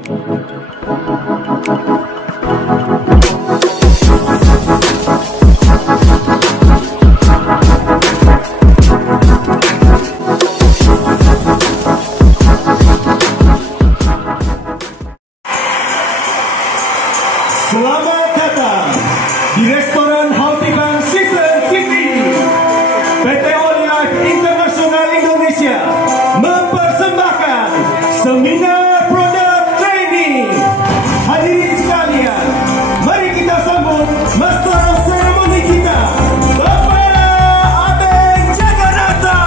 Selamat datang di restoran Haltiban Season City. PT All Life International Indonesia mempersembahkan seminar produk training. Hadirin sekalian, mari kita sambut master seremoni kita, Bapak Abeng Jaganata.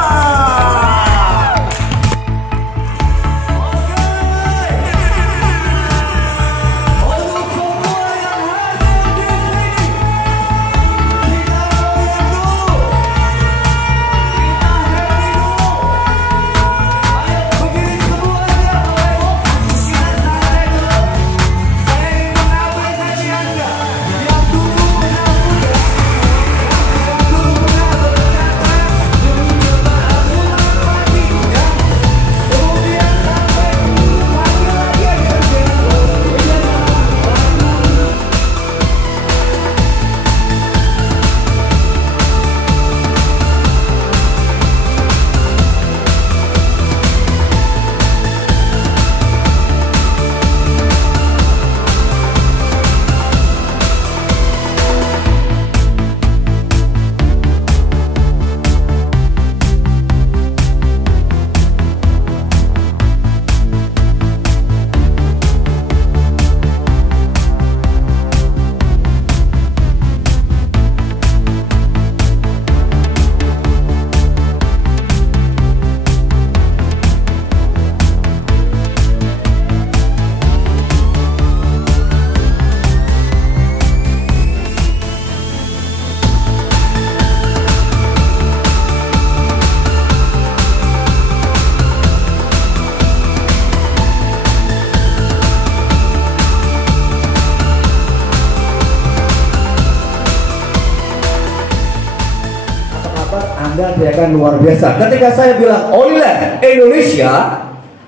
Anda teriakan luar biasa. Ketika saya bilang All Life Indonesia,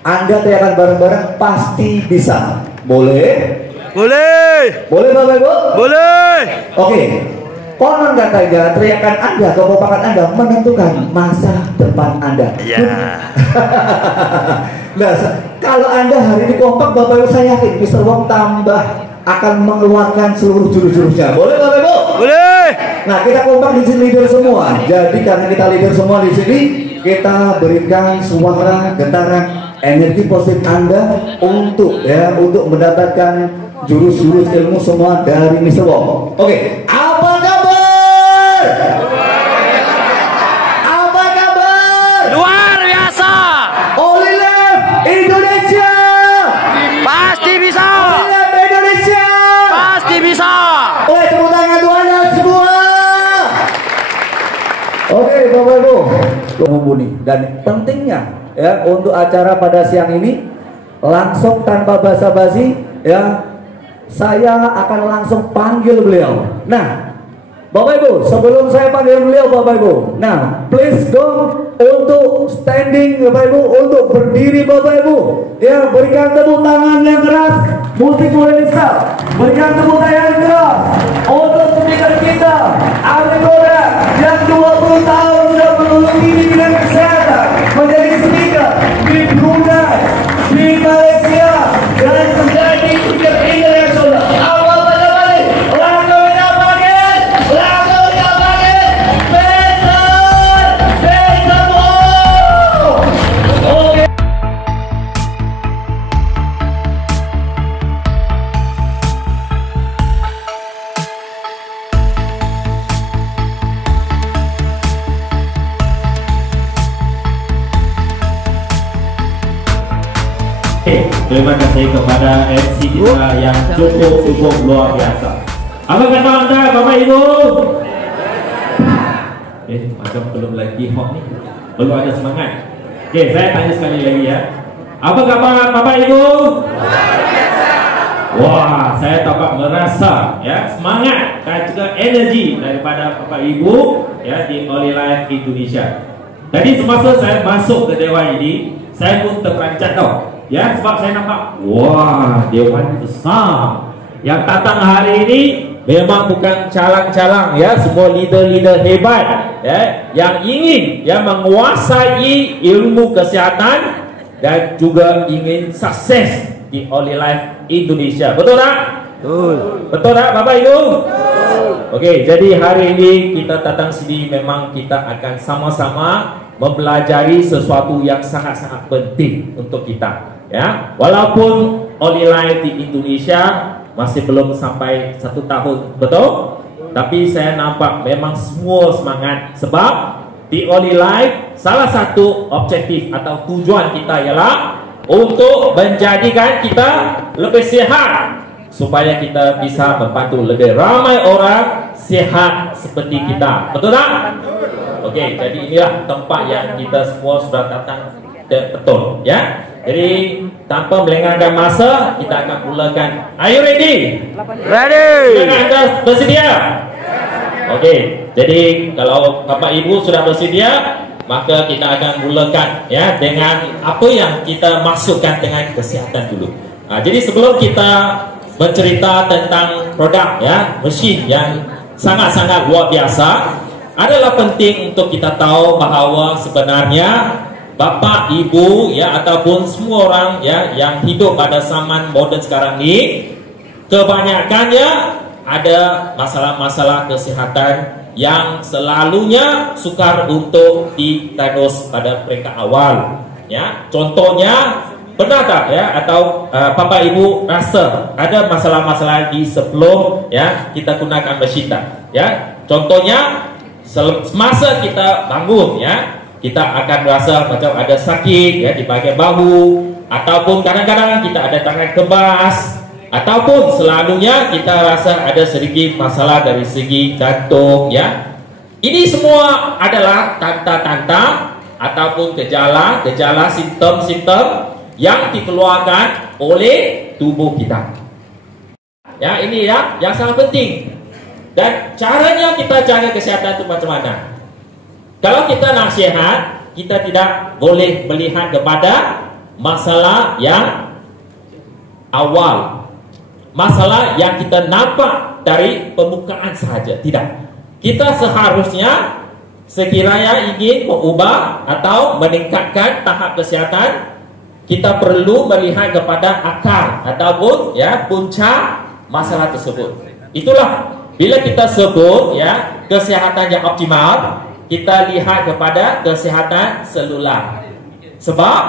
Anda teriakan bareng-bareng pasti bisa. Boleh? Boleh. Boleh Bapak Ibu? Boleh. Oke. Konon katanya teriakan Anda, kekompakan Anda menentukan masa depan Anda. Ya. Nah, kalau Anda hari ini kompak, Bapak Ibu, saya yakin Mr. Wong tambah akan mengeluarkan seluruh jurus-jurusnya. Boleh Bapak Ibu? Boleh. Nah, kita kompak di sini leader semua. Jadi karena kita leader semua di sini, kita berikan suara, getaran, energi positif Anda untuk mendapatkan jurus-jurus ilmu semua dari Mr. Wong. Oke, apa kabar? Apa kabar? Luar biasa. All Life Indonesia. Pasti bisa. All Life Indonesia. Pasti bisa. Oke, tepuk tangan doanya semua. Oke, Bapak Ibu, mumpuni dan pentingnya ya untuk acara pada siang ini langsung tanpa basa-basi ya, saya akan langsung panggil beliau. Nah, Bapak Ibu, sebelum saya panggil beliau Bapak Ibu, nah please go untuk standing Bapak Ibu, untuk berdiri Bapak Ibu, ya berikan tepuk tangan yang keras, musik mulai start, berikan tepuk tangan yang keras untuk speaker kita, Ali Goda yang 20 tahun sudah meneliti di bidang kesehatan, menjadi speaker di Brunei, di Malaysia, dan menjadi speaker internasional. Terima kasih kepada MC kita yang cukup luar biasa. Apa kata Anda Bapak Ibu? Macam belum lagi hot nih, belum ada semangat. Oke, saya tanya sekali lagi ya. Apa kabar Bapak Ibu? Wah, saya dapat merasa ya semangat dan juga energi daripada Bapak Ibu ya di All Life Indonesia. Tadi semasa saya masuk ke dewan ini, saya pun terperanjat tau. Ya, sebab saya nampak, wah, dewan besar yang datang hari ini memang bukan calang-calang ya, semua leader-leader hebat ya, yang ingin ya menguasai ilmu kesihatan dan juga ingin sukses di Oli Life Indonesia. Betul tak? Betul. Betul tak Bapak Ibu? Okey, jadi hari ini kita datang sini memang kita akan sama-sama mempelajari sesuatu yang sangat-sangat penting untuk kita ya. Walaupun Oli Life di Indonesia masih belum sampai 1 tahun, betul? Tapi saya nampak memang semua semangat, sebab di Oli Life salah satu objektif atau tujuan kita ialah untuk menjadikan kita lebih sihat, supaya kita bisa membantu lebih ramai orang sihat seperti kita. Betul tak? Okey, jadi inilah tempat yang kita semua sudah datang betul ya. Jadi tanpa melengahkan masa, kita akan mulakan. Are you ready? Ready. Silakan anda bersedia. Okey, jadi kalau Bapak Ibu sudah bersedia, maka kita akan mulakan ya dengan apa yang kita maksudkan dengan kesihatan dulu. Jadi sebelum kita bercerita tentang produk ya, mesin yang sangat-sangat luar biasa, adalah penting untuk kita tahu bahawa sebenarnya Bapak, Ibu ya, ataupun semua orang ya yang hidup pada zaman moden sekarang ini, kebanyakannya ada masalah-masalah kesihatan yang selalunya sukar untuk didiagnose pada peringkat awal ya. Contohnya, benar tak ya, atau Bapak Ibu rasa ada masalah-masalah di sebelum ya kita gunakan mesin tak ya. Contohnya semasa kita bangun ya, kita akan rasa macam ada sakit ya di bahagian bahu, ataupun kadang-kadang kita ada tangan kebas, ataupun selalunya kita rasa ada sedikit masalah dari segi jantung ya. Ini semua adalah tanda-tanda ataupun gejala-gejala, simptom-simptom yang dikeluarkan oleh tubuh kita. Ya, ini ya yang sangat penting. Dan caranya kita jaga kesihatan itu macam mana? Kalau kita nak sihat, kita tidak boleh melihat kepada masalah yang awal, masalah yang kita nampak dari permukaan sahaja. Tidak. Kita seharusnya sekiranya ingin mengubah atau meningkatkan tahap kesihatan, kita perlu melihat kepada akar ataupun ya punca masalah tersebut. Itulah bila kita sebut ya kesihatan yang optimal, kita lihat kepada kesihatan selular. Sebab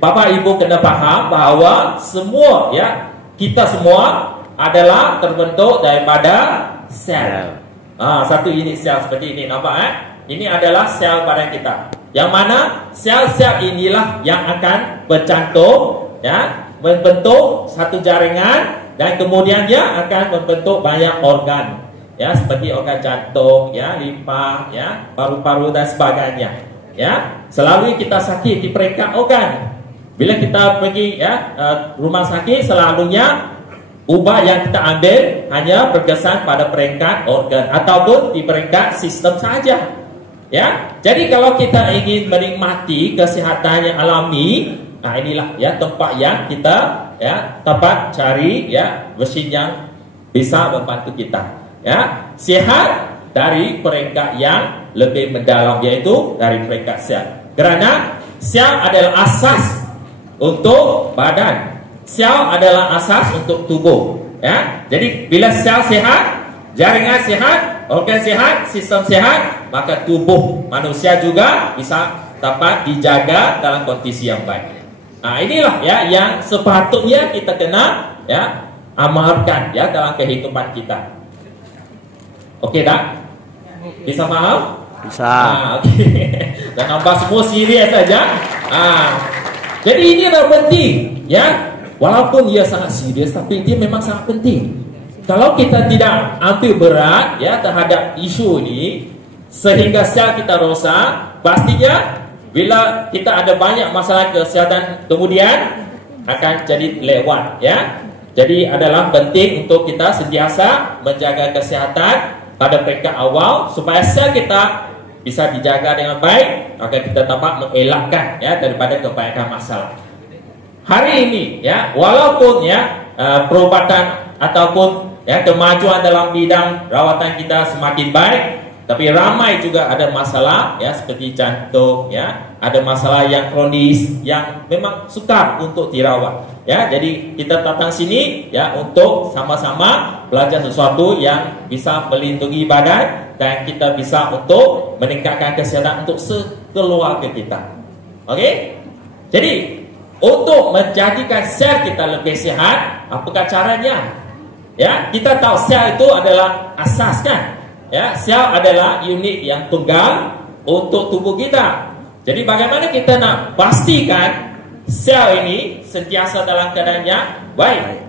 Bapak Ibu kena faham bahawa semua ya, kita semua adalah terbentuk daripada sel. Satu unit sel seperti ini, nampak Ini adalah sel badan kita. Yang mana sel-sel inilah yang akan bercantum ya, membentuk satu jaringan, dan kemudian dia akan membentuk banyak organ. Ya, seperti organ jantung, ya, limpa, ya, paru-paru dan sebagainya. Ya, selalu kita sakit di peringkat organ. Bila kita pergi ya rumah sakit, selalunya ubat yang kita ambil hanya berkesan pada peringkat organ ataupun di peringkat sistem saja. Ya, jadi kalau kita ingin menikmati kesihatan yang alami, nah inilah ya tempat yang kita ya dapat cari ya mesin yang bisa membantu kita. Ya, sihat dari peringkat yang lebih mendalam, yaitu dari peringkat sel. Kerana sel adalah asas untuk badan. Sel adalah asas untuk tubuh. Ya, jadi bila sel sehat, jaringan sehat, organ sehat, sistem sehat, maka tubuh manusia juga bisa dapat dijaga dalam kondisi yang baik. Nah, inilah ya yang sepatutnya kita kena ya amalkan ya dalam kehidupan kita. Oke tak? Bisa paham? Bisa. Oke. Dan nampak semua serius saja. Jadi ini adalah penting ya. Walaupun ia sangat serius, tapi dia memang sangat penting. Kalau kita tidak ambil berat ya terhadap isu ini, sehingga sel kita rosak, pastinya bila kita ada banyak masalah kesihatan kemudian akan jadi lewat ya. Jadi adalah penting untuk kita sentiasa menjaga kesihatan pada peringkat awal supaya sel kita bisa dijaga dengan baik, agar kita dapat mengelakkan ya daripada kebanyakan masalah. hari ini ya, walaupun ya perubatan ataupun ya kemajuan dalam bidang rawatan kita semakin baik, tapi ramai juga ada masalah ya, seperti jantung ya, ada masalah yang kronis yang memang sukar untuk dirawat ya. Jadi kita datang sini ya untuk sama-sama belajar sesuatu yang bisa melindungi badan dan kita bisa untuk meningkatkan kesehatan untuk sekeluarga kita. Oke? Jadi untuk menjadikan sel kita lebih sehat, apakah caranya? Ya, kita tahu sel itu adalah asas kan? Ya, sel adalah unit yang tunggal untuk tubuh kita. Jadi bagaimana kita nak pastikan sel ini sentiasa dalam keadaan yang baik?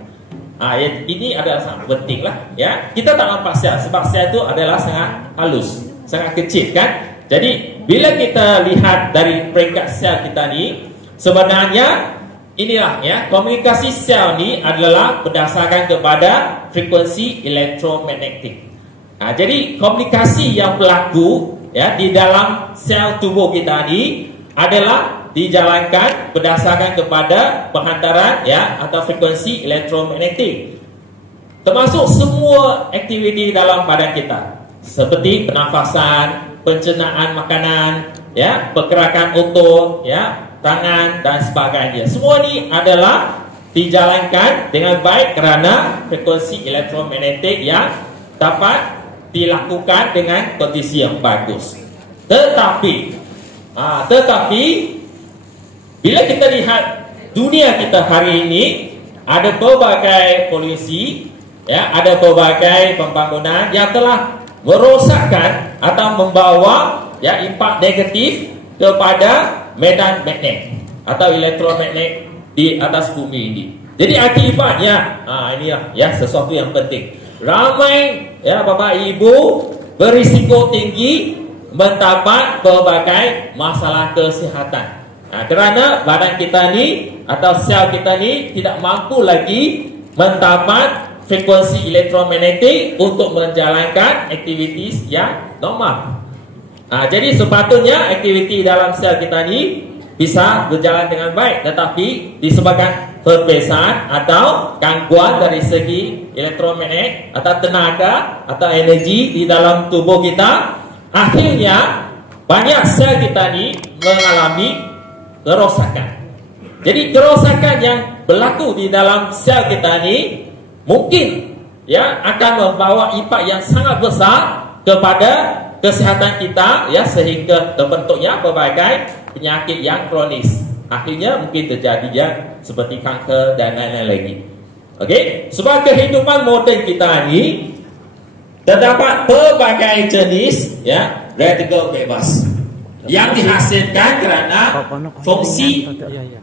Ini adalah sangat penting lah ya. Kita tak nampak sel sebab sel itu adalah sangat halus, sangat kecil kan. Jadi bila kita lihat dari peringkat sel kita ni, sebenarnya inilah ya, komunikasi sel ni adalah berdasarkan kepada frekuensi elektromagnetik. Jadi komunikasi yang berlaku ya di dalam sel tubuh kita ni adalah dijalankan berdasarkan kepada penghantaran ya atau frekuensi elektromagnetik. Termasuk semua aktiviti dalam badan kita, seperti pernafasan, pencernaan makanan, ya, pergerakan otot, ya, tangan dan sebagainya. Semua ini adalah dijalankan dengan baik kerana frekuensi elektromagnetik yang dapat dilakukan dengan kondisi yang bagus. Tetapi bila kita lihat dunia kita hari ini, ada pelbagai polusi, ya, ada pelbagai pembangunan yang telah merosakkan atau membawa ya impak negatif kepada medan magnet atau elektromagnet di atas bumi ini. Jadi akibatnya ini ya sesuatu yang penting. Ramai ya Bapak Ibu berisiko tinggi mendapat berbagai masalah kesihatan. Kerana badan kita ni atau sel kita ni tidak mampu lagi mendapat frekuensi elektromagnetik untuk menjalankan aktiviti yang normal. Jadi sepatutnya aktiviti dalam sel kita ni bisa berjalan dengan baik, tetapi disebabkan perbezaan atau gangguan dari segi elektromagnet atau tenaga atau energi di dalam tubuh kita, akhirnya banyak sel kita ni mengalami kerosakan. Jadi kerosakan yang berlaku di dalam sel kita ni mungkin ya akan membawa impak yang sangat besar kepada kesihatan kita ya, sehingga terbentuknya berbagai penyakit yang kronis. Akhirnya mungkin terjadi yang seperti kanker dan lain-lain lagi. Okey, sebab kehidupan moden kita ni terdapat berbagai jenis ya radikal bebas yang dihasilkan kerana fungsi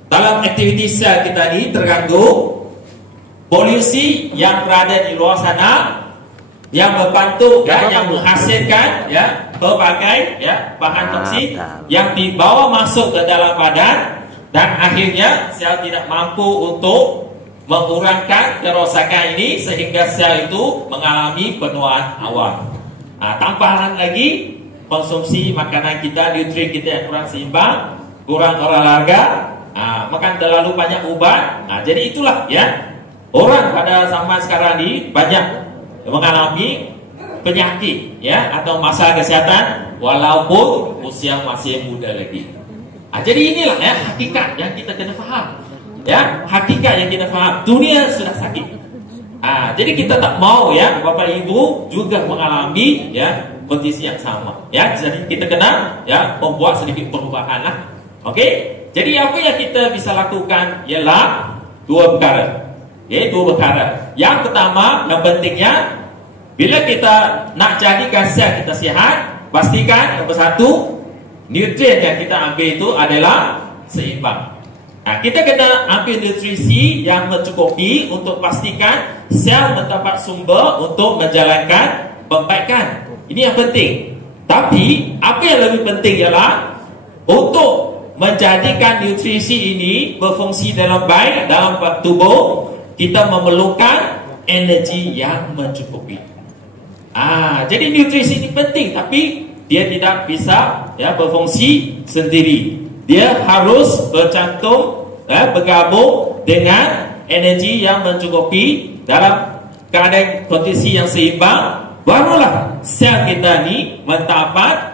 dalam aktiviti sel kita ni terganggu. Polusi yang berada di luar sana yang membantu ya, yang menghasilkan ya berbagai ya bahan toksik yang dibawa masuk ke dalam badan, dan akhirnya sel tidak mampu untuk mengurangkan kerosakan ini sehingga sel itu mengalami penuaan awal. Tambahan lagi konsumsi makanan kita, nutrien kita yang kurang seimbang, kurang olahraga, makan terlalu banyak ubat. Jadi itulah ya, orang pada zaman sekarang ini banyak mengalami penyakit ya atau masalah kesihatan walaupun usia masih muda lagi. Jadi inilah ya hakikat yang kita kena faham. Ya, hakikat yang kita faham. Dunia sudah sakit. Jadi kita tak mau ya Bapak Ibu juga mengalami ya kondisi yang sama. Ya, jadi kita kena ya membuat sedikit perubahan lah. Okey. Jadi apa yang kita bisa lakukan ialah dua perkara. Dua perkara. Yang pertama, yang pentingnya, bila kita nak jadikan sel kita sihat, pastikan yang satu, nutrien yang kita ambil itu adalah seimbang. Kita kena ambil nutrisi yang mencukupi untuk pastikan sel mendapat sumber untuk menjalankan perbaikan. Ini yang penting. Tapi apa yang lebih penting ialah untuk menjadikan nutrisi ini berfungsi dalam baik dalam tubuh, kita memerlukan energi yang mencukupi. Jadi nutrisi ini penting, tapi dia tidak bisa ya berfungsi sendiri. Dia harus bercantum bergabung dengan energi yang mencukupi dalam keadaan kondisi yang seimbang, barulah sel kita ni mendapat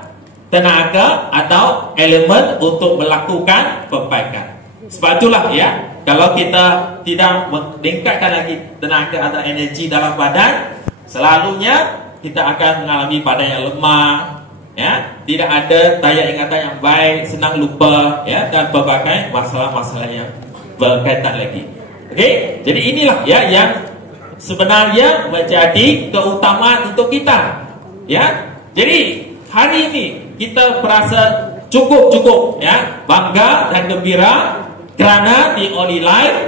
tenaga atau elemen untuk melakukan perbaikan. Sebab itulah ya, kalau kita tidak meningkatkan lagi tenaga atau energi dalam badan, selalunya kita akan mengalami badan yang lemah, ya, tidak ada daya ingatan yang baik, senang lupa, ya, dan berbagai masalah-masalah yang berkaitan lagi. Okey, jadi inilah ya yang sebenarnya menjadi keutamaan untuk kita, ya. Jadi hari ini kita merasa cukup ya, bangga dan gembira kerana di Oli Life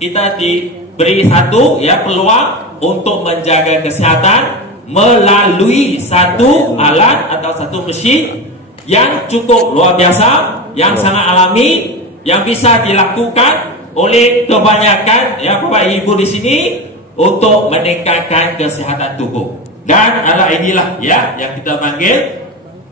kita diberi satu ya peluang untuk menjaga kesihatan melalui satu alat atau satu mesin yang cukup luar biasa, yang sangat alami, yang bisa dilakukan oleh kebanyakan ya Bapak Ibu di sini untuk meningkatkan kesihatan tubuh. Dan alat inilah ya yang kita panggil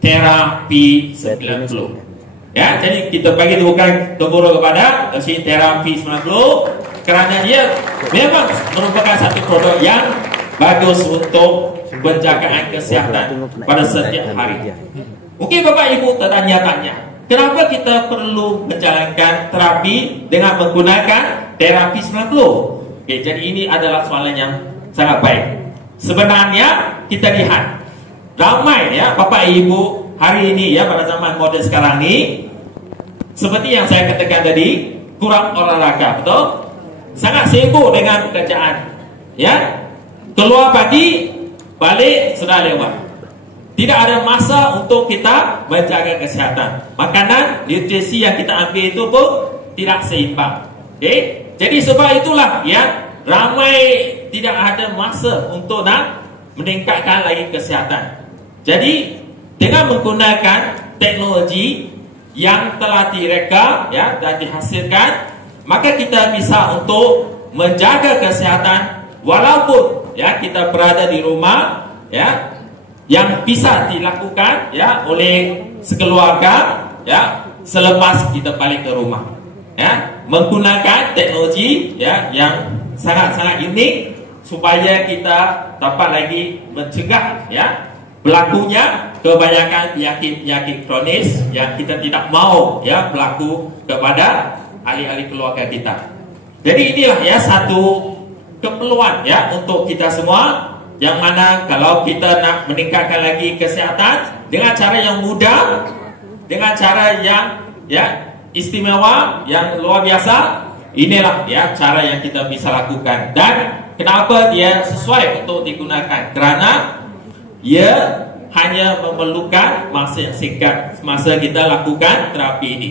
terapi 90. Ya, jadi kita bagi dukungan terburuh kepada mesin terapi 90 kerana dia memang merupakan satu produk yang bagus untuk penjagaan kesihatan pada setiap hari. Mungkin Bapak Ibu tertanya-tanya, kenapa kita perlu menjalankan terapi dengan menggunakan terapi 90? Oke, jadi ini adalah soalan yang sangat baik. Sebenarnya kita lihat ramai ya Bapak Ibu hari ini ya pada zaman moden sekarang ini, seperti yang saya katakan tadi, kurang olahraga, betul? Sangat sibuk dengan pekerjaan, ya. Keluar pagi, balik sudah lewat. Tidak ada masa untuk kita menjaga kesihatan. Makanan, nutrisi yang kita ambil itu pun tidak seimbang. Okay? Jadi sebab itulah ya ramai tidak ada masa untuk nak meningkatkan lagi kesihatan. Jadi dengan menggunakan teknologi yang telah direka ya dan dihasilkan, maka kita bisa untuk menjaga kesihatan walaupun ya kita berada di rumah, ya, yang bisa dilakukan ya oleh sekeluarga ya selepas kita balik ke rumah, ya, menggunakan teknologi ya yang sangat-sangat unik supaya kita dapat lagi mencegah ya berlakunya kebanyakan penyakit kronis yang kita tidak mau ya berlaku kepada ahli-ahli keluarga kita. Jadi inilah ya satu keperluan ya untuk kita semua, yang mana kalau kita nak meningkatkan lagi kesihatan dengan cara yang mudah, dengan cara yang ya istimewa, yang luar biasa, inilah ya cara yang kita bisa lakukan. Dan kenapa dia sesuai untuk digunakan? Kerana ia hanya memerlukan masa yang singkat masa kita lakukan terapi ini.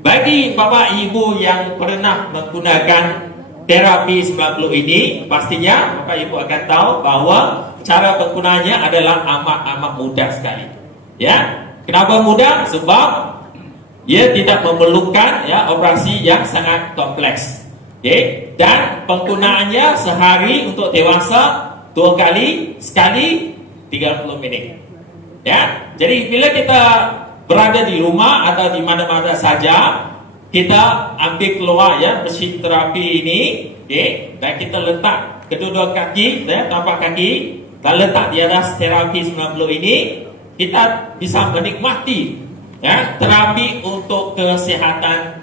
Bagi Bapak Ibu yang pernah menggunakan terapi 90 ini, pastinya Bapak Ibu akan tahu bahawa cara penggunaannya adalah amat mudah sekali. Ya, kenapa mudah? Sebab ia tidak memerlukan ya operasi yang sangat kompleks. Okay? Dan penggunaannya sehari untuk dewasa 2 kali, sekali 30 minit. Ya, jadi bila kita berada di rumah atau di mana-mana saja, kita ambil keluar ya mesin terapi ini, okay, dan kita letak kedua-dua kaki, ya, tapak kaki, dan letak di atas terapi 90 ini, kita bisa menikmati ya terapi untuk kesihatan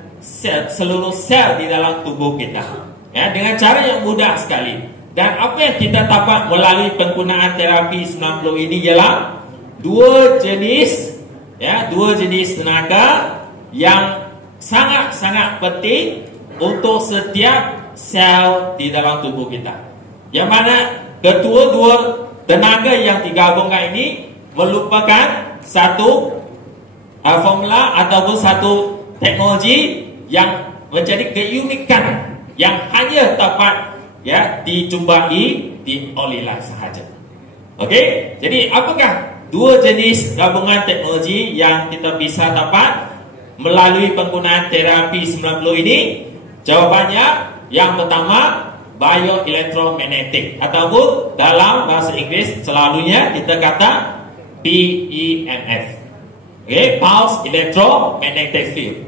seluruh sel di dalam tubuh kita. Ya, dengan cara yang mudah sekali. Dan apa yang kita dapat melalui penggunaan terapi 90 ini ialah dua jenis tenaga yang sangat-sangat penting untuk setiap sel di dalam tubuh kita. Yang mana kedua-dua tenaga yang digabungkan ini merupakan satu formula ataupun satu teknologi yang menjadi keunikan yang hanya dapat ya dijumpai di Oli Life sahaja. Okey, jadi apakah dua jenis gabungan teknologi yang kita bisa dapat melalui penggunaan terapi 90 ini? Jawapannya yang pertama, bioelectromagnetic, ataupun dalam bahasa Inggris selalunya kita kata PEMF. Okay, pulse electromagnetic field.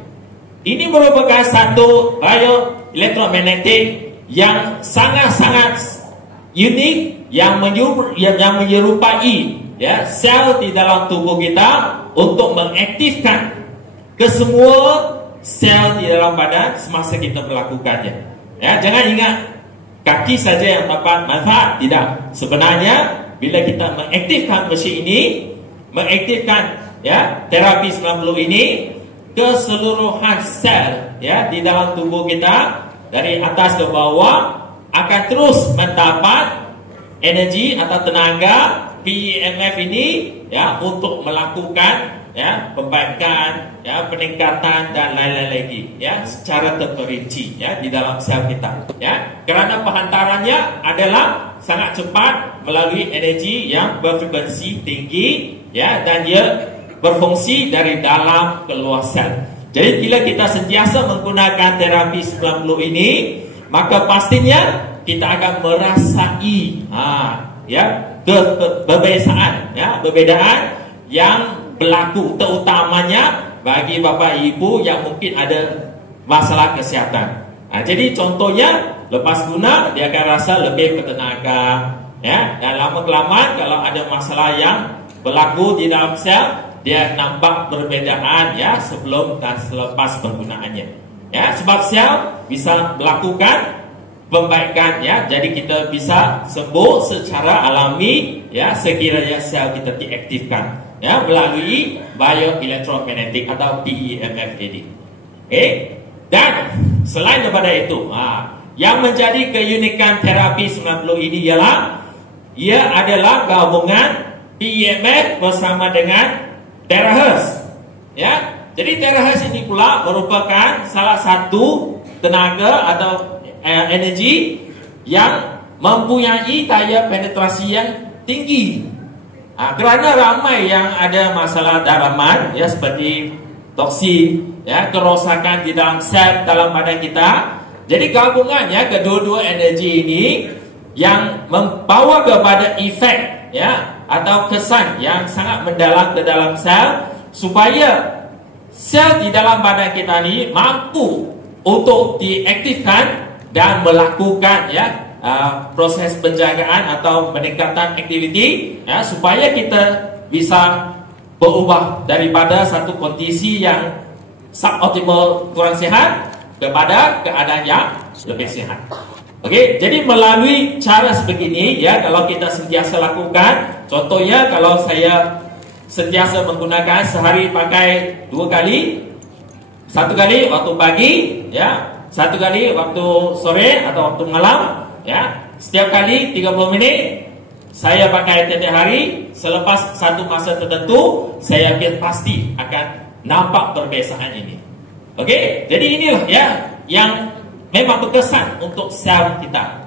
Ini merupakan satu bioelektromagnetik yang sangat-sangat unik yang menyerupai ya sel di dalam tubuh kita untuk mengaktifkan kesemua sel di dalam badan semasa kita melakukannya. Ya, jangan ingat kaki saja yang dapat manfaat, tidak. Sebenarnya bila kita mengaktifkan mesin ini, mengaktifkan ya terapi 90 ini, keseluruhan sel ya di dalam tubuh kita dari atas ke bawah akan terus mendapat energi atau tenaga PEMF ini ya untuk melakukan ya perbaikan ya peningkatan dan lain-lain lagi ya secara terperinci ya di dalam sel kita ya, kerana penghantarannya adalah sangat cepat melalui energi yang berfrekuensi tinggi ya, dan dia berfungsi dari dalam keluar sel. Jadi bila kita sentiasa menggunakan terapi 90 ini, maka pastinya kita akan merasai ya perbezaan ya, perbedaan yang berlaku, terutamanya bagi Bapak Ibu yang mungkin ada masalah kesihatan. Jadi contohnya lepas guna dia akan rasa lebih bertenaga ya, dan lama kelamaan kalau ada masalah yang berlaku di dalam sel, dia nampak perbedaan ya sebelum dan selepas penggunaannya. Ya, sebab sel bisa melakukan perbaikan ya, jadi kita bisa sembuh secara alami ya sekiranya sel kita diaktifkan ya melalui bioelektromagnetik atau PEMF ini. Dan selain daripada itu, yang menjadi keunikan terapi 90 ini ialah ia adalah gabungan PEMF bersama dengan terahertz. Ya, jadi terahertz ini pula merupakan salah satu tenaga atau energi yang mempunyai daya penetrasi yang tinggi. Kerana ramai yang ada masalah dalaman ya seperti toksin ya, kerosakan di dalam sel dalam badan kita. Jadi gabungannya kedua-dua energi ini yang membawa kepada efek ya atau kesan yang sangat mendalam ke dalam sel, supaya sel di dalam badan kita ini mampu untuk diaktifkan dan melakukan ya proses penjagaan atau peningkatan aktiviti ya, supaya kita bisa berubah daripada satu kondisi yang suboptimal kurang sehat kepada keadaan yang lebih sehat. Okey, jadi melalui cara sebegini ya, kalau kita sentiasa lakukan, contohnya kalau saya sentiasa menggunakan sehari pakai 2 kali, 1 kali waktu pagi ya, 1 kali waktu sore atau waktu malam ya, setiap kali 30 minit saya pakai setiap hari. Selepas satu masa tertentu saya pasti akan nampak perbezaan ini. Okey, jadi inilah ya yang memang berkesan untuk sel kita.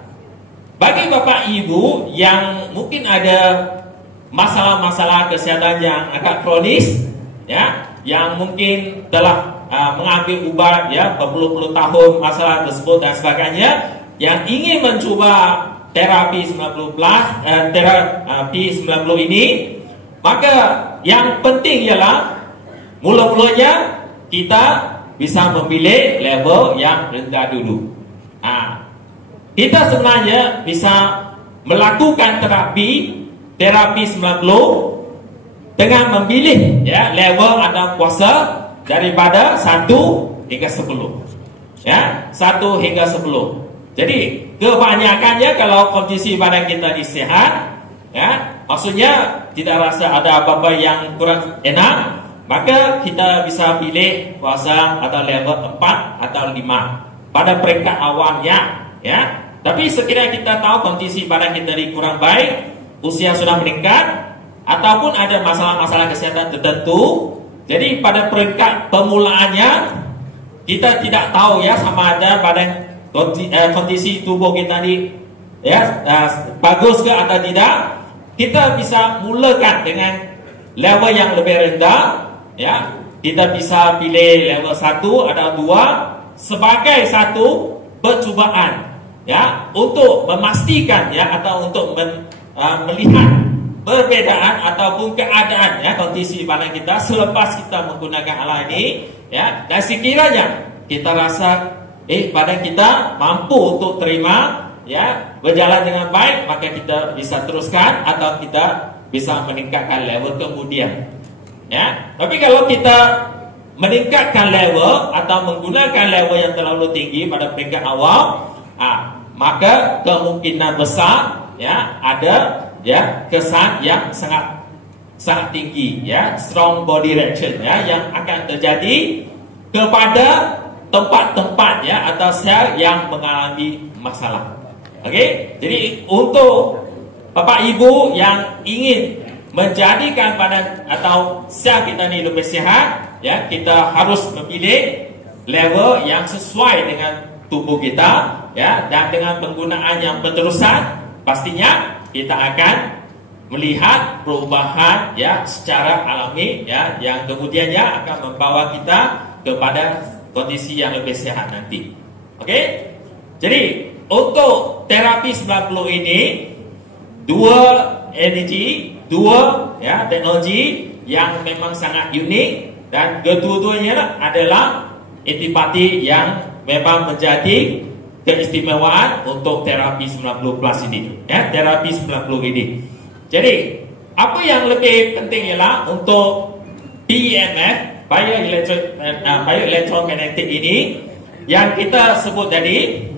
Bagi Bapak Ibu yang mungkin ada masalah-masalah kesihatan yang agak kronis ya, yang mungkin telah mengambil ubat ya berpuluh-puluh tahun masalah tersebut dan sebagainya, yang ingin mencuba terapi 90 plus terapi 90 ini, maka yang penting ialah mula-mulanya kita bisa memilih level yang rendah dulu. Kita sebenarnya bisa melakukan terapi 90 dengan memilih ya level atau kuasa daripada 1 hingga 10. Ya, 1 hingga 10. Jadi kebanyakannya kalau kondisi badan kita sihat ya, maksudnya tidak rasa ada apa-apa yang kurang enak, maka kita bisa pilih kuasa atau level 4 atau 5 pada peringkat awalnya ya. Tapi sekiranya kita tahu kondisi badan kita kurang baik, usia sudah meningkat, ataupun ada masalah-masalah kesehatan tertentu, jadi pada peringkat pemulaannya kita tidak tahu ya sama ada badan kondisi tubuh kita ini ya bagus ke atau tidak, kita bisa mulakan dengan level yang lebih rendah ya. Kita bisa pilih level 1 atau 2 sebagai satu percubaan ya, untuk memastikan ya atau untuk melihat perbedaan ataupun keadaan ya kondisi badan kita selepas kita menggunakan alat ini ya, dan sekiranya kita rasa badan kita mampu untuk terima ya, berjalan dengan baik, maka kita bisa teruskan atau kita bisa meningkatkan level kemudian ya. Tapi kalau kita meningkatkan level atau menggunakan level yang terlalu tinggi pada peringkat awal, maka kemungkinan besar ya ada ya kesan yang sangat tinggi ya, strong body reaction ya, yang akan terjadi kepada tempat-tempat ya atau sel yang mengalami masalah. Okey, jadi untuk Bapak Ibu yang ingin menjadikan badan atau sel kita ni lebih sihat ya, kita harus memilih level yang sesuai dengan tubuh kita ya, dan dengan penggunaan yang berterusan pastinya kita akan melihat perubahan ya secara alami ya, yang kemudiannya akan membawa kita kepada kondisi yang lebih sihat nanti. Okey? Jadi untuk terapi 90 ini dua teknologi yang memang sangat unik, dan kedua-duanya adalah antipati yang memang menjadi keistimewaan untuk terapi 90 plus ini ya, terapi 90 ini. Jadi apa yang lebih penting ialah untuk BEMF, bioelectromagnetic ini yang kita sebut tadi,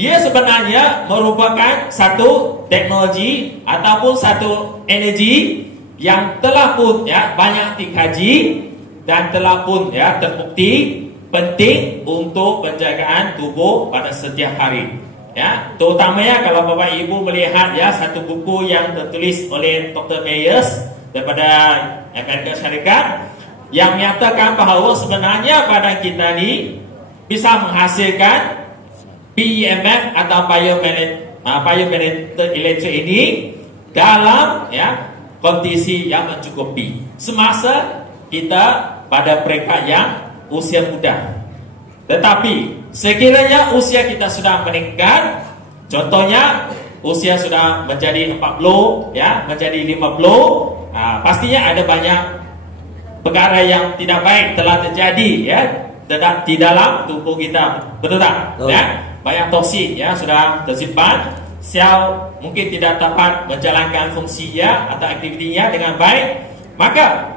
dia sebenarnya merupakan satu teknologi ataupun satu energi yang telah pun ya banyak dikaji dan telah pun ya terbukti penting untuk penjagaan tubuh pada setiap hari ya. Terutamanya kalau Bapak Ibu melihat ya satu buku yang tertulis oleh Dr. Myers daripada Amerika Syarikat yang menyatakan bahawa sebenarnya badan kita ni bisa menghasilkan BEMF atau biomagnetic electric ini dalam ya kondisi yang mencukupi semasa kita pada peringkat yang usia muda. Tetapi sekiranya usia kita sudah meningkat, contohnya usia sudah menjadi 40 ya, menjadi 50, pastinya ada banyak perkara yang tidak baik telah terjadi ya di dalam tubuh kita, betul tak? Ya, banyak toksin ya sudah tersimpan, sel mungkin tidak dapat menjalankan fungsinya atau aktivitinya dengan baik, maka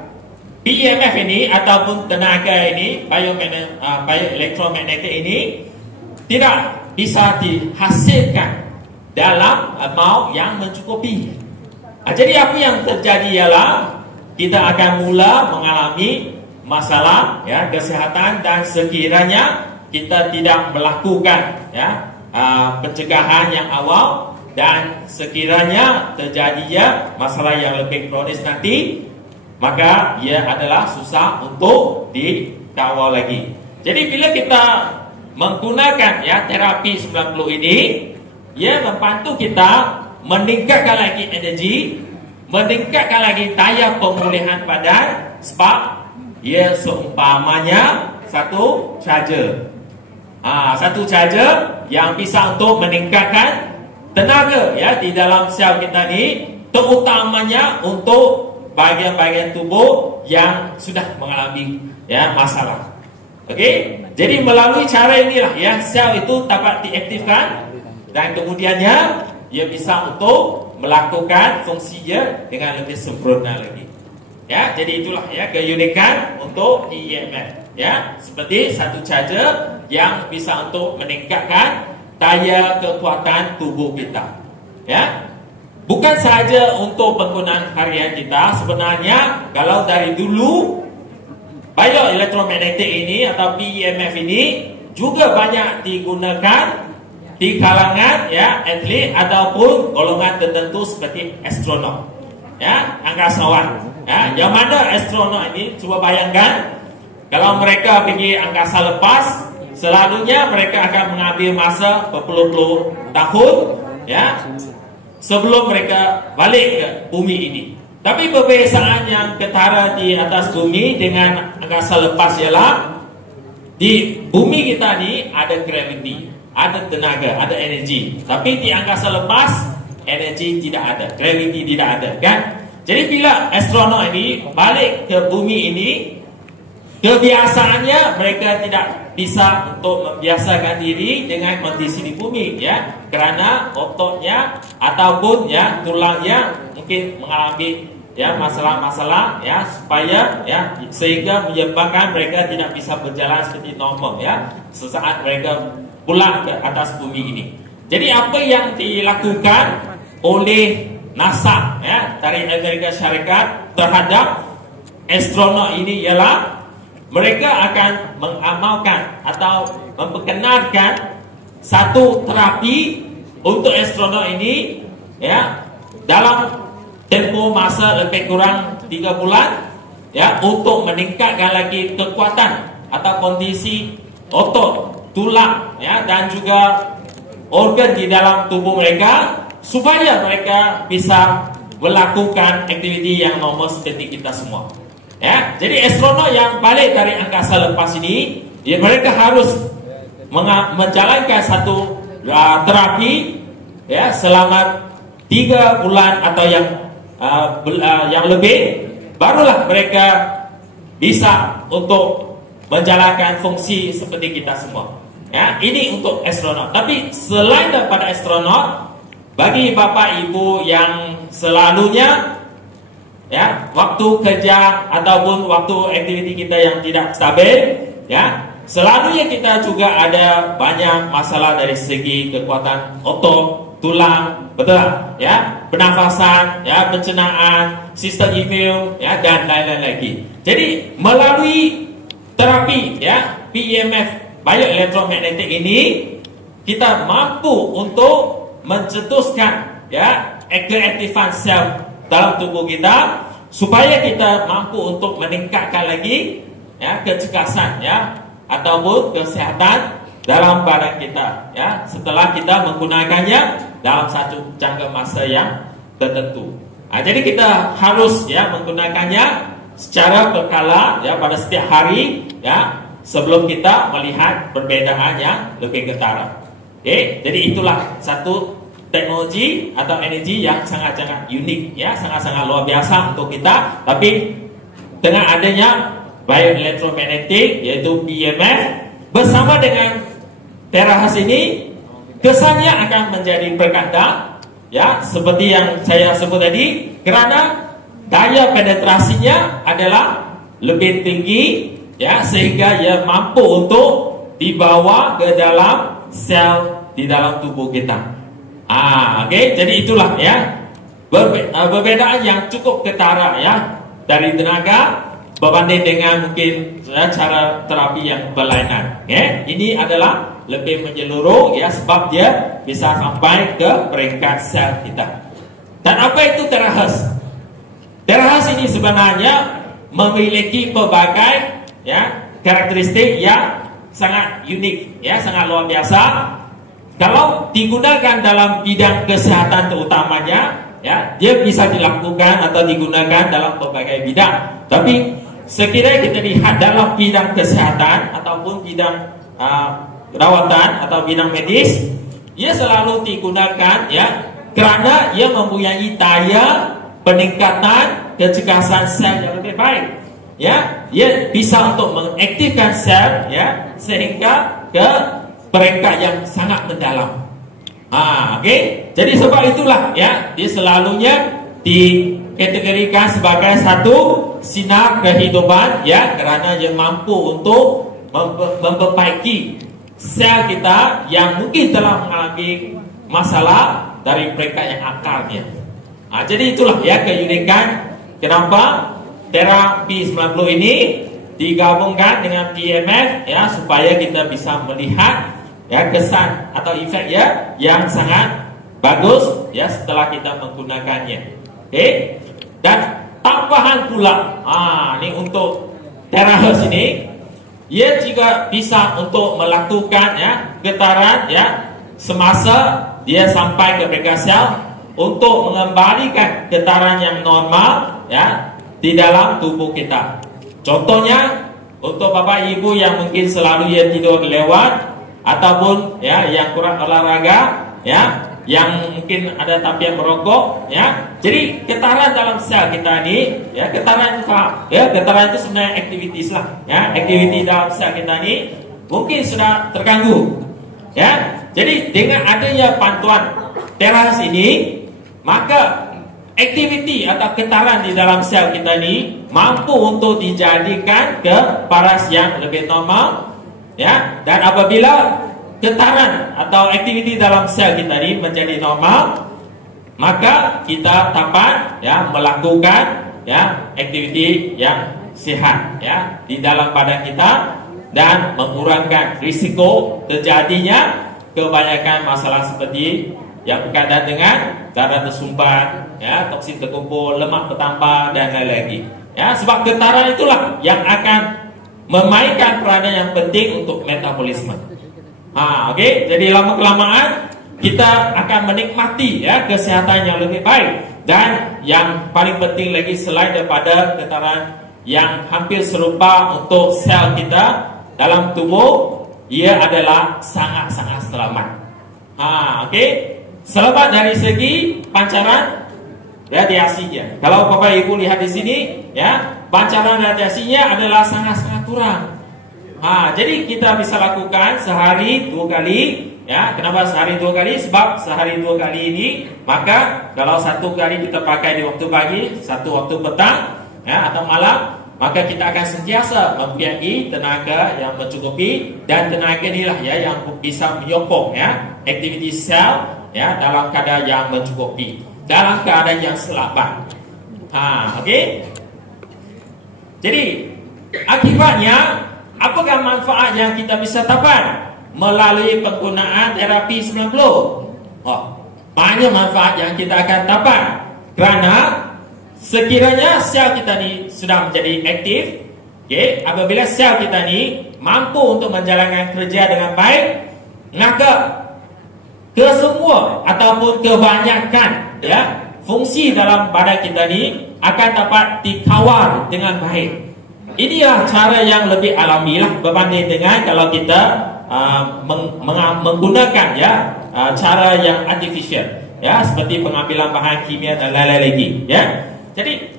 BEMF ini ataupun tenaga ini bioelectromagnetic ini tidak bisa dihasilkan dalam amount yang mencukupi. Jadi apa yang terjadi ialah kita akan mula mengalami masalah ya kesihatan, dan sekiranya kita tidak melakukan ya pencegahan yang awal, dan sekiranya terjadinya masalah yang lebih kronis nanti, maka ia adalah susah untuk dikawal lagi. Jadi bila kita menggunakan ya terapi 90 ini, ia membantu kita meningkatkan lagi energi, meningkatkan lagi daya pemulihan badan, sebab ia seumpamanya satu charger. Satu charger yang bisa untuk meningkatkan tenaga ya di dalam sel kita ni, terutamanya untuk bahagian-bahagian tubuh yang sudah mengalami ya masalah. Okey, jadi melalui cara inilah ya sel itu dapat diaktifkan, dan kemudiannya ia bisa untuk melakukan fungsinya dengan lebih sempurna lagi. Ya, jadi itulah ya keunikan untuk BEMF ya, seperti satu charger yang bisa untuk meningkatkan daya kekuatan tubuh kita. Ya. Bukan sahaja untuk penggunaan harian kita, sebenarnya kalau dari dulu bioelectromagnetic ini atau BEMF ini juga banyak digunakan di kalangan ya atlet ataupun golongan tertentu seperti astronot ya, angkasawan ya, yang mana astronot ini coba bayangkan kalau mereka pergi angkasa lepas, selalunya mereka akan mengambil masa berpuluh-puluh tahun ya sebelum mereka balik ke bumi ini. Tapi perbezaan yang ketara di atas bumi dengan angkasa lepas ialah di bumi kita ni ada gravity, ada tenaga, ada energi. Tapi di angkasa lepas energi tidak ada, gravity tidak ada, kan? Jadi bila astronot ini balik ke bumi ini, kebiasaannya mereka tidak bisa untuk membiasakan diri dengan kondisi di bumi, ya, kerana ototnya ataupun ya tulangnya mungkin mengalami ya masalah-masalah, ya, supaya ya sehingga menyebabkan mereka tidak bisa berjalan seperti normal, ya, sesaat mereka pulang ke atas bumi ini. Jadi apa yang dilakukan oleh NASA, ya, dari Amerika Syarikat terhadap astronot ini ialah mereka akan mengamalkan atau memperkenalkan satu terapi untuk astronot ini, ya, dalam tempoh masa lebih kurang 3 bulan, ya, untuk meningkatkan lagi kekuatan atau kondisi otot, tulang, ya, dan juga organ di dalam tubuh mereka, supaya mereka bisa melakukan aktiviti yang normal seperti kita semua. Ya, jadi astronot yang balik dari angkasa lepas ini, ya, mereka harus menjalankan satu terapi, ya, selama 3 bulan atau yang lebih, barulah mereka bisa untuk menjalankan fungsi seperti kita semua. Ya, ini untuk astronot. Tapi selain daripada astronot, bagi bapak ibu yang selalunya, ya, waktu kerja ataupun waktu aktiviti kita yang tidak stabil, ya, selalunya kita juga ada banyak masalah dari segi kekuatan otot, tulang, betul, ya, pernafasan, ya, pencernaan, sistem imun, ya, dan lain-lain lagi. Jadi melalui terapi, ya, PEMF bioelektromagnetik ini, kita mampu untuk mencetuskan, ya, keaktifan sel dalam tubuh kita, supaya kita mampu untuk meningkatkan lagi, ya, kecerdasan, ya, ataupun kesehatan dalam badan kita, ya, setelah kita menggunakannya dalam satu jangka masa yang tertentu. Nah, jadi kita harus, ya, menggunakannya secara berkala, ya, pada setiap hari, ya, sebelum kita melihat perbedaan yang lebih ketara. Oke, jadi itulah satu teknologi atau energi yang sangat-sangat unik, ya, sangat-sangat luar biasa untuk kita. Tapi dengan adanya bioelektromagnetik, yaitu PEMF, bersama dengan terakhas ini, kesannya akan menjadi berganda, ya, seperti yang saya sebut tadi, karena daya penetrasinya adalah lebih tinggi, ya, sehingga ia mampu untuk dibawa ke dalam sel di dalam tubuh kita. Oke, jadi itulah, ya, perbedaan yang cukup ketara, ya, dari tenaga berbanding dengan mungkin, ya, cara terapi yang berlainan. Ini adalah lebih menyeluruh, ya, sebab dia bisa sampai ke peringkat sel kita. Dan apa itu terakhas? Terakhas ini sebenarnya memiliki pelbagai, ya, karakteristik yang sangat unik, ya, sangat luar biasa. Kalau digunakan dalam bidang kesehatan terutamanya, ya, dia bisa dilakukan atau digunakan dalam berbagai bidang. Tapi sekiranya kita lihat dalam bidang kesehatan ataupun bidang perawatan atau bidang medis, ia selalu digunakan, ya, kerana ia mempunyai daya peningkatan kecerdasan sel yang lebih baik. Ya, ia bisa untuk mengaktifkan sel, ya, sehingga ke peringkat yang sangat mendalam. Oke. Jadi sebab itulah, ya, dia selalunya dikategorikan sebagai satu sinar kehidupan, ya, kerana dia mampu untuk memperbaiki sel kita yang mungkin telah mengalami masalah dari peringkat yang akarnya. Jadi itulah, ya, keunikan kenapa terapi 90 ini digabungkan dengan PEMF, ya, supaya kita bisa melihat, ya, kesan atau efek, ya, yang sangat bagus, ya, setelah kita menggunakannya. Oke. Dan tambahan pula, ini untuk terakhas ini, ia juga bisa untuk melakukan, ya, getaran, ya, semasa dia sampai ke peringkat sel, untuk mengembalikan getaran yang normal, ya, di dalam tubuh kita. Contohnya untuk bapak ibu yang mungkin selalu ya tidur lewat ataupun, ya, yang kurang olahraga, ya, yang mungkin ada tapian merokok, ya. Jadi getaran dalam sel kita ini, ya, getaran itu sebenarnya activities lah, ya. Activity dalam sel kita ini mungkin sudah terganggu, ya. Jadi dengan adanya bantuan teras ini, maka activity atau getaran di dalam sel kita ini mampu untuk dijadikan ke paras yang lebih normal, ya. Dan apabila getaran atau aktiviti dalam sel kita ini menjadi normal, maka kita dapat, ya, melakukan, ya, aktiviti yang sehat, ya, di dalam badan kita dan mengurangkan risiko terjadinya kebanyakan masalah seperti yang berkaitan dengan darah tersumbat, ya, toksin terkumpul, lemak bertambah dan lain-lain. Ya, sebab getaran itulah yang akan memainkan peranan yang penting untuk metabolisme. Okey, jadi lama-kelamaan kita akan menikmati, ya, kesihatan yang lebih baik. Dan yang paling penting lagi selain daripada getaran yang hampir serupa untuk sel kita dalam tubuh, ia adalah sangat-sangat selamat. Okey, selamat dari segi pancaran radiasinya. Kalau Bapak Ibu lihat di sini, ya, pancaran radiasinya adalah sangat-sangat kurang. Jadi kita bisa lakukan sehari 2 kali, ya. Kenapa sehari 2 kali? Sebab sehari 2 kali ini, maka kalau 1 kali kita pakai di waktu pagi, 1 waktu petang, ya, atau malam, maka kita akan sentiasa mempunyai tenaga yang mencukupi, dan tenaga inilah, ya, yang bisa menyokong, ya, aktiviti sel, ya, dalam keadaan yang mencukupi, dalam keadaan yang selamat. Okey. Jadi akibatnya, apakah manfaat yang kita bisa dapat melalui penggunaan terapi 90? Banyak manfaat yang kita akan dapat. Kerana sekiranya sel kita ni sudah menjadi aktif, okay, apabila sel kita ni mampu untuk menjalankan kerja dengan baik, maka kesemua ataupun kebanyakan, ya, fungsi dalam badan kita ni akan dapat dikawal dengan baik. Inilah cara yang lebih alami lah berbanding dengan kalau kita menggunakan, ya, cara yang artificial, ya, seperti pengambilan bahan kimia dan lain-lain lagi, ya. Jadi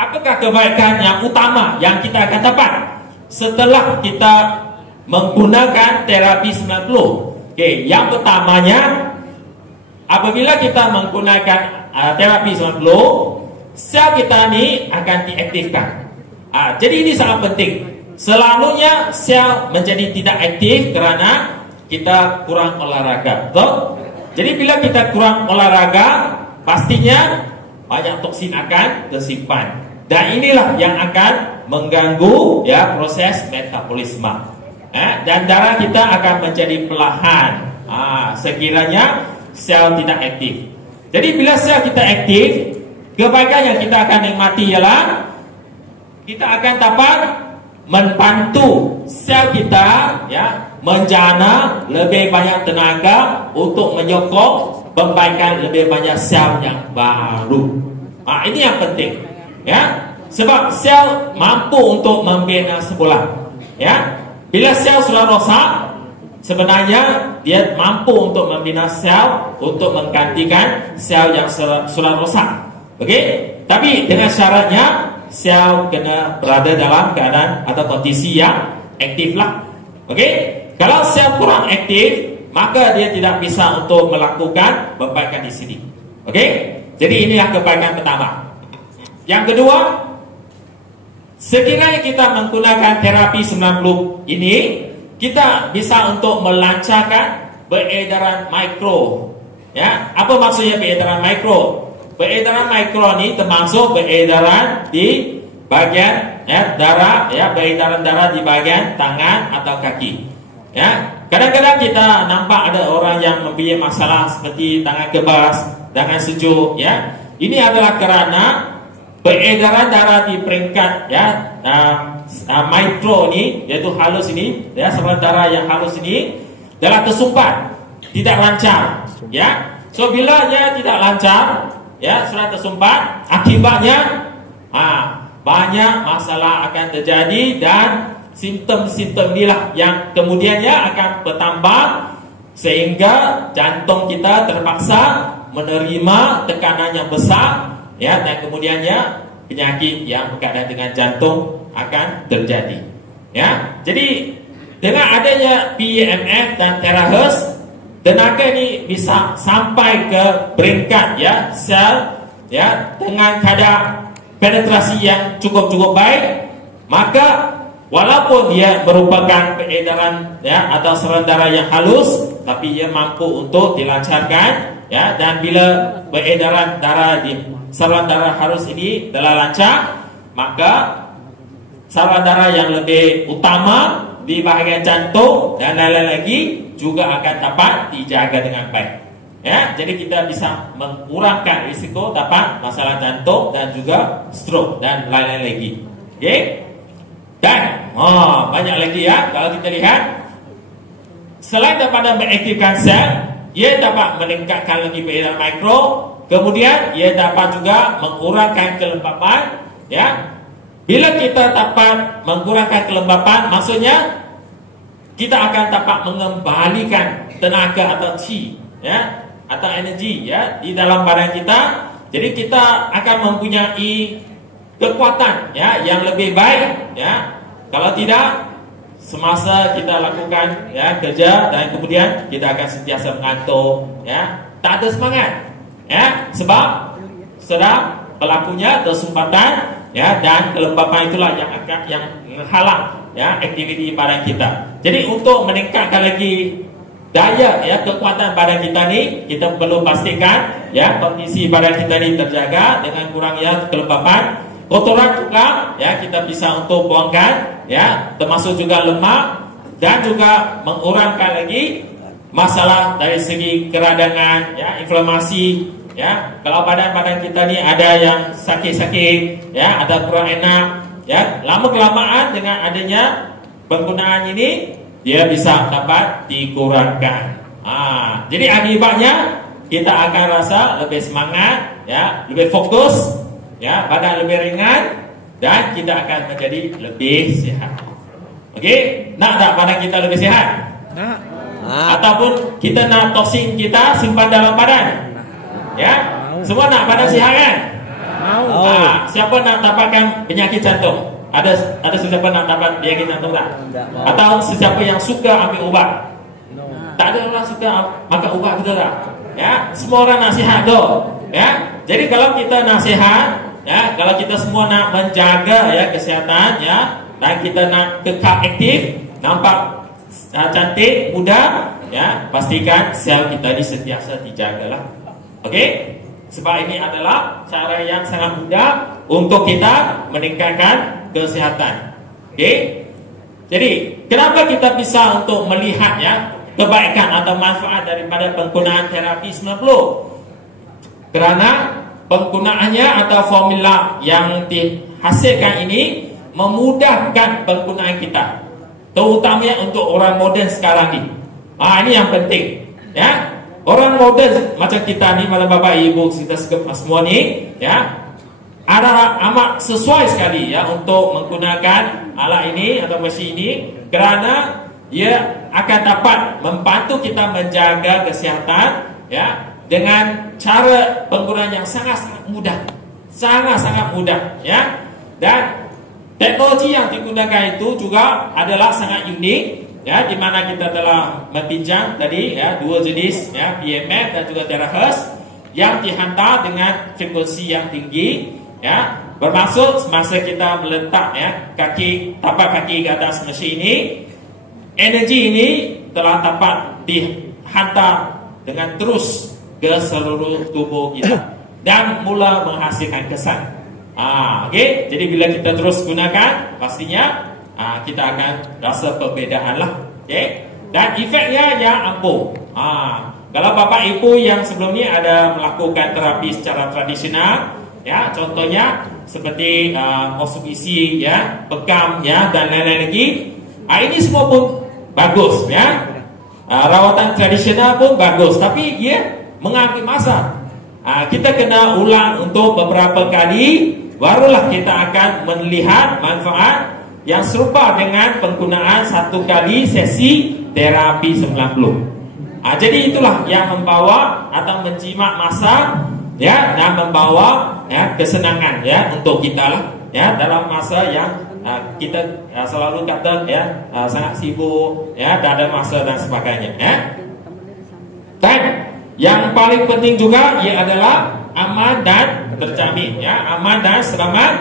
apakah kebaikan yang utama yang kita akan dapat setelah kita menggunakan terapi 90? Okey, yang pertamanya, apabila kita menggunakan terapi 90, sel kita ni akan diaktifkan. Jadi ini sangat penting. Selalunya sel menjadi tidak aktif kerana kita kurang olahraga, betul? Jadi bila kita kurang olahraga, pastinya banyak toksin akan tersimpan, dan inilah yang akan mengganggu, ya, proses metabolisme, dan darah kita akan menjadi perlahan sekiranya sel tidak aktif. Jadi bila sel kita aktif, kebaikan yang kita akan nikmati ialah kita akan dapat membantu sel kita, ya, menjana lebih banyak tenaga untuk menyokong pembaikan lebih banyak sel yang baru. Ini yang penting, ya, sebab sel mampu untuk membina sebulan, ya. Bila sel sudah rosak, sebenarnya dia mampu untuk membina sel untuk menggantikan sel yang sudah rosak. Okey, tapi dengan syaratnya sel kena berada dalam keadaan atau kondisi yang aktif lah. Okey, kalau sel kurang aktif, maka dia tidak bisa untuk melakukan perbaikan di sini. Okey, jadi inilah kebaikan pertama. Yang kedua, sekiranya kita menggunakan terapi 90 ini, kita bisa untuk melancarkan beredaran mikro. Ya, apa maksudnya beredaran mikro? Beredaran mikro ini termasuk beredaran di bagian, ya, darah, ya, beredaran darah di bagian tangan atau kaki. Ya, kadang-kadang kita nampak ada orang yang mempunyai masalah seperti tangan kebas, tangan sejuk, ya. Ini adalah kerana beredaran darah di peringkat, ya, mikro ini, yaitu halus ini, ya, saluran darah yang halus ini adalah tersumpat, tidak lancar, ya. So bila dia tidak lancar, ya, sudah tersumpat, akibatnya banyak masalah akan terjadi, dan simptom-simptom inilah yang kemudiannya akan bertambah sehingga jantung kita terpaksa menerima tekanan yang besar, ya, dan kemudiannya penyakit yang berkaitan dengan jantung akan terjadi. Ya, jadi dengan adanya PEMF dan terahertz, tenaga ini bisa sampai ke peringkat, ya, sel, ya, dengan kadar penetrasi yang cukup baik. Maka walaupun dia merupakan peredaran, ya, atau saluran darah yang halus, tapi ia mampu untuk dilancarkan, ya, dan bila peredaran darah di saluran darah halus ini telah lancar, maka saluran darah yang lebih utama di bahagian jantung dan lain-lain lagi juga akan dapat dijaga dengan baik. Ya, jadi kita bisa mengurangkan risiko dapat masalah jantung dan juga stroke dan lain-lain lagi. Oke? Dan banyak lagi, ya, kalau kita lihat, selain daripada mengaktifkan sel, ia dapat meningkatkan lagi peredaran mikro, kemudian ia dapat juga mengurangkan kelembapan, ya. Bila kita dapat mengurangkan kelembapan, maksudnya kita akan dapat mengembalikan tenaga atau qi, ya, atau energi, ya, di dalam badan kita. Jadi kita akan mempunyai kekuatan, ya, yang lebih baik, ya. Kalau tidak, semasa kita lakukan, ya, kerja dan kemudian kita akan sentiasa mengantuk, ya, tak ada semangat, ya, sebab sedang berlakunya kesumpatan, ya, dan kelembapan itulah yang akan menghalang, ya, aktiviti badan kita. Jadi untuk meningkatkan lagi daya, ya, kekuatan badan kita ni, kita perlu pastikan, ya, kondisi badan kita ni terjaga dengan kurangnya kelembapan. Kotoran juga, ya, kita bisa untuk buangkan, ya, termasuk juga lemak, dan juga mengurangkan lagi masalah dari segi keradangan, ya, inflamasi, ya. Kalau badan-badan kita ni ada yang sakit-sakit, ya, ada kurang enak, ya, lama-kelamaan dengan adanya penggunaan ini, dia bisa dapat dikurangkan. Jadi akibatnya kita akan rasa lebih semangat, ya, lebih fokus, ya, badan lebih ringan, dan kita akan menjadi lebih sihat. Okey, nak tak badan kita lebih sihat? Nak. Ataupun kita nak toksin kita simpan dalam badan? Ya, semua nak badan sihat, kan? Siapa nak dapatkan penyakit jantung? Ada sesiapa nak dapat penyakit jantung tak? Atau sesiapa yang suka ambil ubat? Tak ada orang suka makan ubat, betul tak? Ya, semua orang nak sihat tu. Ya, jadi kalau kita nak sihat, ya, kalau kita semua nak menjaga, ya, kesihatan, ya, dan kita nak kekal aktif, nampak cantik, muda, ya, pastikan sel kita ni sentiasa dijagalah. Okey? Sebab ini adalah cara yang sangat mudah untuk kita meningkatkan kesihatan. Okey? Jadi, kenapa kita bisa untuk melihat, ya, kebaikan atau manfaat daripada penggunaan terapi 90? Kerana penggunaannya atau formula yang dihasilkan ini memudahkan penggunaan kita, terutamanya untuk orang moden sekarang ni. Ini yang penting, ya. Orang moden macam kita ni, malam bapak ibu kita semua ni, ya, adalah amat sesuai sekali, ya, untuk menggunakan alat ini atau mesin ini, kerana ia akan dapat membantu kita menjaga kesihatan, ya, dengan cara penggunaan yang sangat-sangat mudah, sangat-sangat mudah, ya. Dan teknologi yang digunakan itu juga adalah sangat unik, ya, di mana kita telah membincang tadi, ya, dua jenis, ya, PEMF dan juga terahertz yang dihantar dengan frekuensi yang tinggi, ya. Bermaksud semasa kita meletak, ya, tapak kaki ke atas mesin ini, energi ini telah dapat dihantar dengan terus ke seluruh tubuh kita dan mula menghasilkan kesan. Okey, jadi bila kita terus gunakan, pastinya kita akan rasa perbezaan lah. Okey, dan efeknya yang ampuh. Kalau bapak ibu yang sebelum ni ada melakukan terapi secara tradisional, ya, contohnya seperti kosong isi, ya, bekam, ya, dan lain-lain lagi, ini semua pun bagus, ya. Rawatan tradisional pun bagus, tapi dia mengambil masa. Kita kena ulang untuk beberapa kali, barulah kita akan melihat manfaat yang serupa dengan penggunaan satu kali sesi terapi 90. Jadi itulah yang membawa atau menjimat masa ya, dan membawa ya kesenangan ya untuk kita lah ya dalam masa yang kita selalu kata ya sangat sibuk ya, tak ada masa dan sebagainya ya. Dan yang paling penting juga ia adalah aman dan terjamin ya, aman dan selamat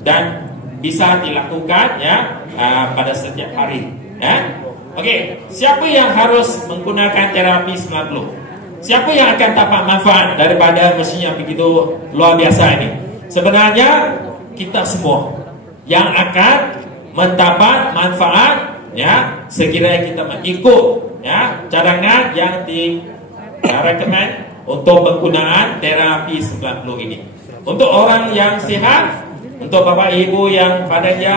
dan bisa dilakukan ya pada setiap hari ya. Okey, siapa yang harus menggunakan terapi 90? Siapa yang akan dapat manfaat daripada mesin yang begitu luar biasa ini? Sebenarnya kita semua yang akan mendapat manfaat ya sekiranya kita mengikut ya cadangan yang direkomend untuk penggunaan terapi 90 ini. Untuk orang yang sihat, untuk bapak ibu yang badannya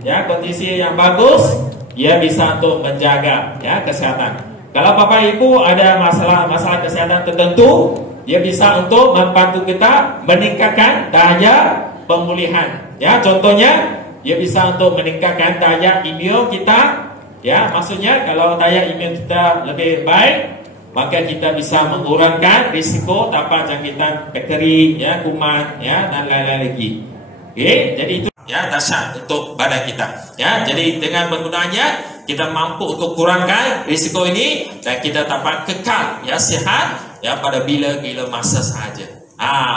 ya kondisi yang bagus, dia bisa untuk menjaga ya kesehatan. Kalau bapak ibu ada masalah kesehatan tertentu, dia bisa untuk membantu kita meningkatkan daya pemulihan. Ya, contohnya dia bisa untuk meningkatkan daya imun kita. Ya, maksudnya kalau daya imun kita lebih baik, maka kita bisa mengurangkan risiko dapat jangkitan bakteri, ya, kuman, ya, dan lain-lain lagi. Oke, jadi itu ya dahsyat untuk badan kita. Ya, jadi dengan penggunaannya kita mampu untuk kurangkan risiko ini dan kita dapat kekal ya sehat ya pada bila-bila masa sahaja.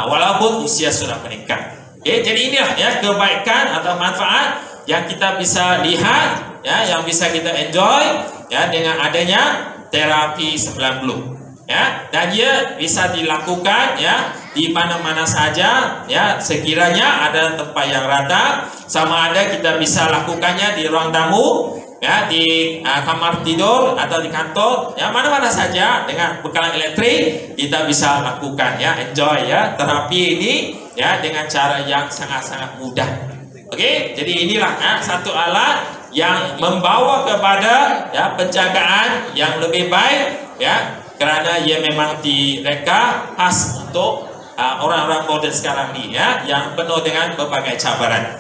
Walaupun usia sudah meningkat. Oke, jadi inilah ya kebaikan atau manfaat yang kita bisa lihat ya, yang bisa kita enjoy ya dengan adanya terapi 90. Ya, dan dia bisa dilakukan ya di mana-mana saja ya, sekiranya ada tempat yang rata, sama ada kita bisa lakukannya di ruang tamu ya, di kamar tidur atau di kantor ya, mana-mana saja dengan bekal elektrik kita bisa lakukan ya, enjoy ya terapi ini ya dengan cara yang sangat-sangat mudah. Oke, jadi inilah ya, satu alat yang membawa kepada ya penjagaan yang lebih baik ya, karena ia memang direka khas untuk orang-orang modern sekarang ini ya, yang penuh dengan berbagai cabaran.